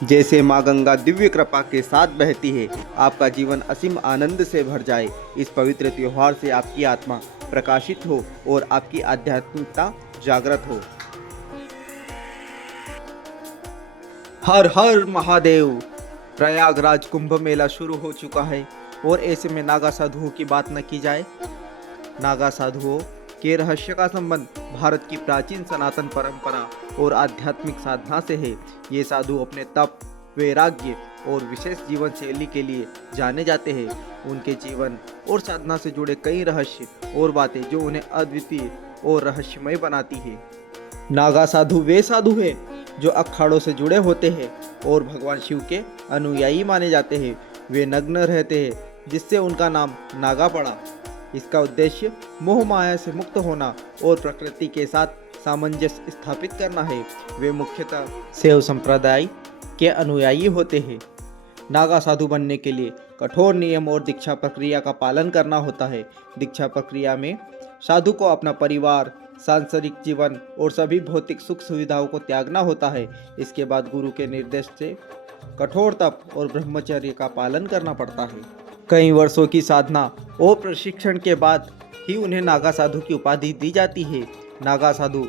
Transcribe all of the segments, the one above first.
जैसे माँ गंगा दिव्य कृपा के साथ बहती है, आपका जीवन असीम आनंद से भर जाए। इस पवित्र त्योहार से आपकी आत्मा प्रकाशित हो और आपकी आध्यात्मिकता जागृत हो। हर हर महादेव। प्रयागराज कुंभ मेला शुरू हो चुका है और ऐसे में नागा साधुओं की बात न की जाए। नागा साधुओं के रहस्य का संबंध भारत की प्राचीन सनातन परंपरा और आध्यात्मिक साधना से है। ये साधु अपने तप, वैराग्य और विशेष जीवन शैली के लिए जाने जाते हैं। उनके जीवन और साधना से जुड़े कई रहस्य और बातें जो उन्हें अद्वितीय और रहस्यमय बनाती है। नागा साधु वे साधु हैं जो अखाड़ों से जुड़े होते हैं और भगवान शिव के अनुयायी माने जाते हैं। वे नग्न रहते हैं जिससे उनका नाम नागा पड़ा। इसका उद्देश्य मोह माया से मुक्त होना और प्रकृति के साथ सामंजस्य स्थापित करना है। वे मुख्यतः शैव संप्रदाय के अनुयायी होते हैं। नागा साधु बनने के लिए कठोर नियम और दीक्षा प्रक्रिया का पालन करना होता है। दीक्षा प्रक्रिया में साधु को अपना परिवार, सांसारिक जीवन और सभी भौतिक सुख सुविधाओं को त्यागना होता है। इसके बाद गुरु के निर्देश से कठोर तप और ब्रह्मचर्य का पालन करना पड़ता है। कई वर्षों की साधना और प्रशिक्षण के बाद ही उन्हें नागा साधु की उपाधि दी जाती है। नागा साधु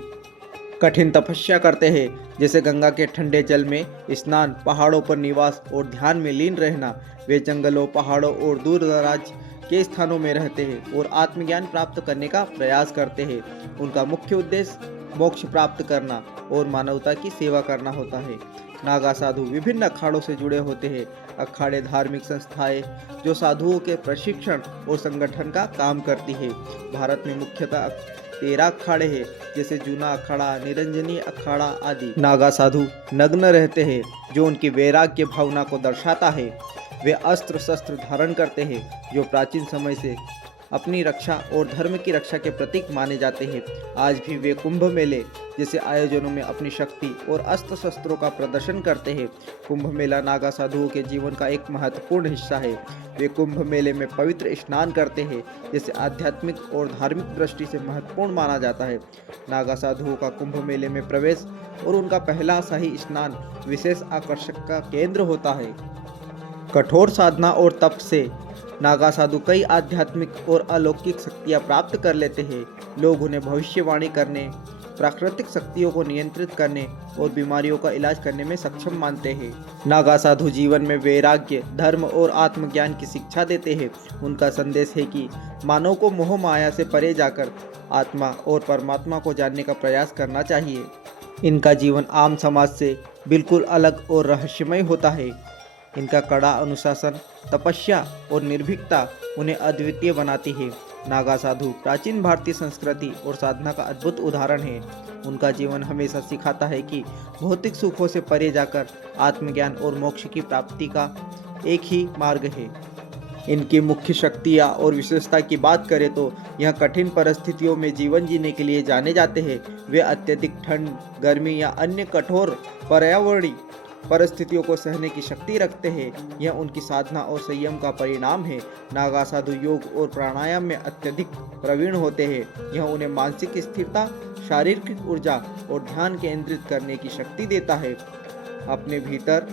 कठिन तपस्या करते हैं, जैसे गंगा के ठंडे जल में स्नान, पहाड़ों पर निवास और ध्यान में लीन रहना। वे जंगलों, पहाड़ों और दूर दराज के स्थानों में रहते हैं और आत्मज्ञान प्राप्त करने का प्रयास करते हैं। उनका मुख्य उद्देश्य मोक्ष प्राप्त करना और मानवता की सेवा करना होता है। नागा साधु विभिन्न अखाड़ों से जुड़े होते हैं। अखाड़े धार्मिक संस्थाएं जो साधुओं के प्रशिक्षण और संगठन का काम करती है। भारत में मुख्यतः 13 अखाड़े हैं, जैसे जूना अखाड़ा, निरंजनी अखाड़ा आदि। नागा साधु नग्न रहते हैं जो उनकी वैराग्य भावना को दर्शाता है। वे अस्त्र शस्त्र धारण करते हैं जो प्राचीन समय से अपनी रक्षा और धर्म की रक्षा के प्रतीक माने जाते हैं। आज भी वे कुंभ मेले जैसे आयोजनों में अपनी शक्ति और अस्त्र शस्त्रों का प्रदर्शन करते हैं। कुंभ मेला नागा साधुओं के जीवन का एक महत्वपूर्ण हिस्सा है। वे कुंभ मेले में पवित्र स्नान करते हैं, जिसे आध्यात्मिक और धार्मिक दृष्टि से महत्वपूर्ण माना जाता है। नागा साधुओं का कुंभ मेले में प्रवेश और उनका पहला शाही स्नान विशेष आकर्षक का केंद्र होता है। कठोर साधना और तप से नागा साधु कई आध्यात्मिक और अलौकिक शक्तियाँ प्राप्त कर लेते हैं। लोग उन्हें भविष्यवाणी करने, प्राकृतिक शक्तियों को नियंत्रित करने और बीमारियों का इलाज करने में सक्षम मानते हैं। नागा साधु जीवन में वैराग्य, धर्म और आत्मज्ञान की शिक्षा देते हैं। उनका संदेश है कि मानव को मोह माया से परे जाकर आत्मा और परमात्मा को जानने का प्रयास करना चाहिए। इनका जीवन आम समाज से बिल्कुल अलग और रहस्यमय होता है। इनका कड़ा अनुशासन, तपस्या और निर्भीकता उन्हें अद्वितीय बनाती है। नागा साधु प्राचीन भारतीय संस्कृति और साधना का अद्भुत उदाहरण है। उनका जीवन हमेशा सिखाता है कि भौतिक सुखों से परे जाकर आत्मज्ञान और मोक्ष की प्राप्ति का एक ही मार्ग है। इनकी मुख्य शक्तियाँ और विशेषता की बात करें तो यह कठिन परिस्थितियों में जीवन जीने के लिए जाने जाते हैं। वे अत्यधिक ठंड, गर्मी या अन्य कठोर पर्यावरणीय परिस्थितियों को सहने की शक्ति रखते हैं। यह उनकी साधना और संयम का परिणाम है। नागा साधु योग और प्राणायाम में अत्यधिक प्रवीण होते हैं। यह उन्हें मानसिक स्थिरता, शारीरिक ऊर्जा और ध्यान केंद्रित करने की शक्ति देता है। अपने भीतर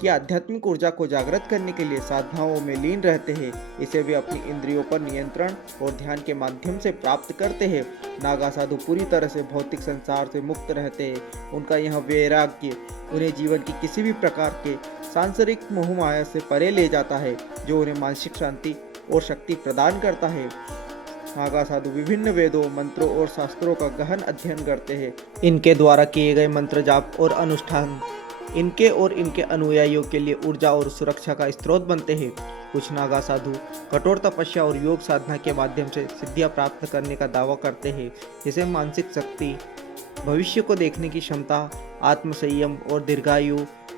की आध्यात्मिक ऊर्जा को जागृत करने के लिए साधनाओं में लीन रहते हैं। इसे वे अपनी इंद्रियों पर नियंत्रण और ध्यान के माध्यम से प्राप्त करते हैं। नागा साधु पूरी तरह से भौतिक संसार से मुक्त रहते हैं। उनका यह वैराग्य उन्हें जीवन की किसी भी प्रकार के सांसारिक मोह माया से परे ले जाता है, जो उन्हें मानसिक शांति और शक्ति प्रदान करता है। नागा साधु विभिन्न वेदों, मंत्रों और शास्त्रों का गहन अध्ययन करते हैं। इनके द्वारा किए गए मंत्र जाप और अनुष्ठान इनके और इनके अनुयायियों के लिए ऊर्जा और सुरक्षा का स्रोत बनते हैं। कुछ नागा साधु कठोर तपस्या और योग साधना के माध्यम से सिद्धियां प्राप्त करने का दावा करते हैं, जैसे मानसिक शक्ति, भविष्य को देखने की क्षमता, आत्मसंयम और दीर्घायु,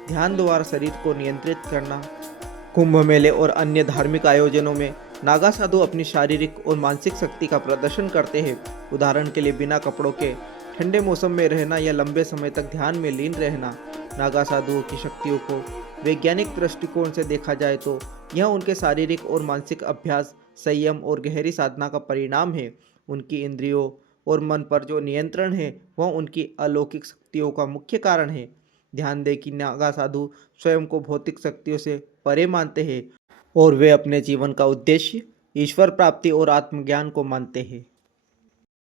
ध्यान द्वारा शरीर को नियंत्रित करना। कुंभ मेले और अन्य धार्मिक आयोजनों में नागा साधु अपनी शारीरिक और मानसिक शक्ति का प्रदर्शन करते हैं। उदाहरण के लिए बिना कपड़ों के ठंडे मौसम में रहना या लंबे समय तक ध्यान में लीन रहना। नागा साधुओं की शक्तियों को वैज्ञानिक दृष्टिकोण से देखा जाए तो यह उनके शारीरिक और मानसिक अभ्यास, संयम और गहरी साधना का परिणाम है। उनकी इंद्रियों और मन पर जो नियंत्रण है वह उनकी अलौकिक शक्तियों का मुख्य कारण है। ध्यान दें कि नागा साधु स्वयं को भौतिक शक्तियों से परे मानते हैं और वे अपने जीवन का उद्देश्य ईश्वर प्राप्ति और आत्मज्ञान को मानते हैं।